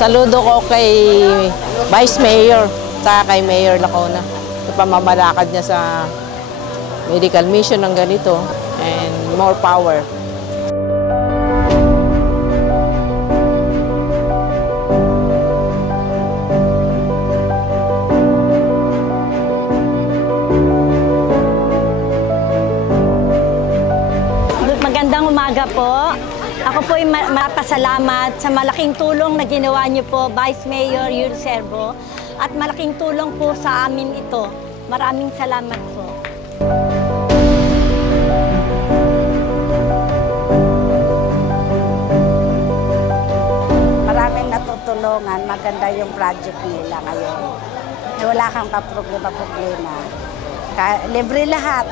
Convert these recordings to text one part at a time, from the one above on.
Saludo ko kay Vice Mayor at kay Mayor Lacona sa pamamalakad niya sa medical mission ng ganito, and more power. Magandang umaga po. Ako po ay mapasalamat sa malaking tulong na ginawa niyo po, Vice Mayor Yul Servo, at malaking tulong po sa amin ito. Maraming salamat po. Maraming natutulungan, maganda yung project nila ngayon. Wala kang kaproblema-problema. Libre lahat,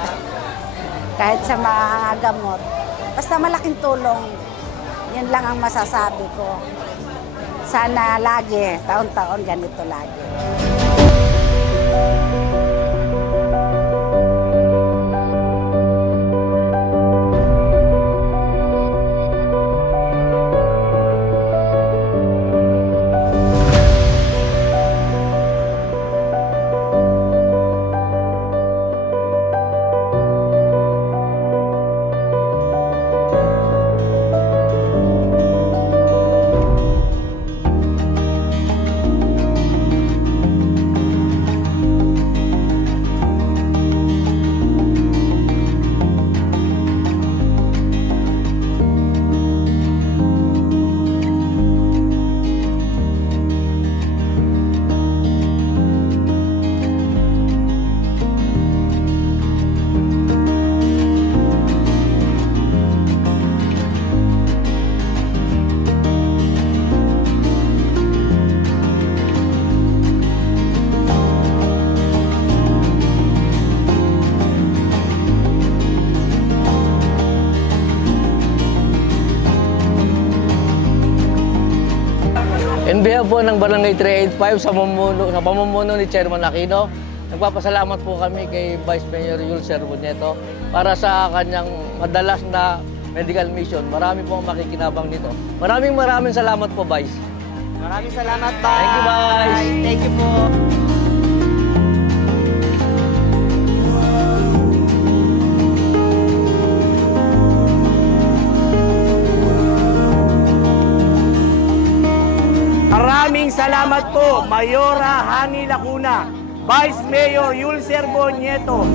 kahit sa mga gamot. Basta malaking tulong, yun lang ang masasabi ko. Sana lagi, taon-taon ganito lagi. In behalf po ng Barangay 385 sa pamumuno ni Chairman Aquino, nagpapasalamat po kami kay Vice Mayor Yul Servo Nieto para sa kanyang madalas na medical mission. Marami po ang makikinabang nito. Maraming salamat po, Vice. Maraming salamat, Vice. Thank you, Vice. Thank you po. Maraming salamat po, Mayora Hani Lacuna, Vice Mayor Yul Servo Nieto.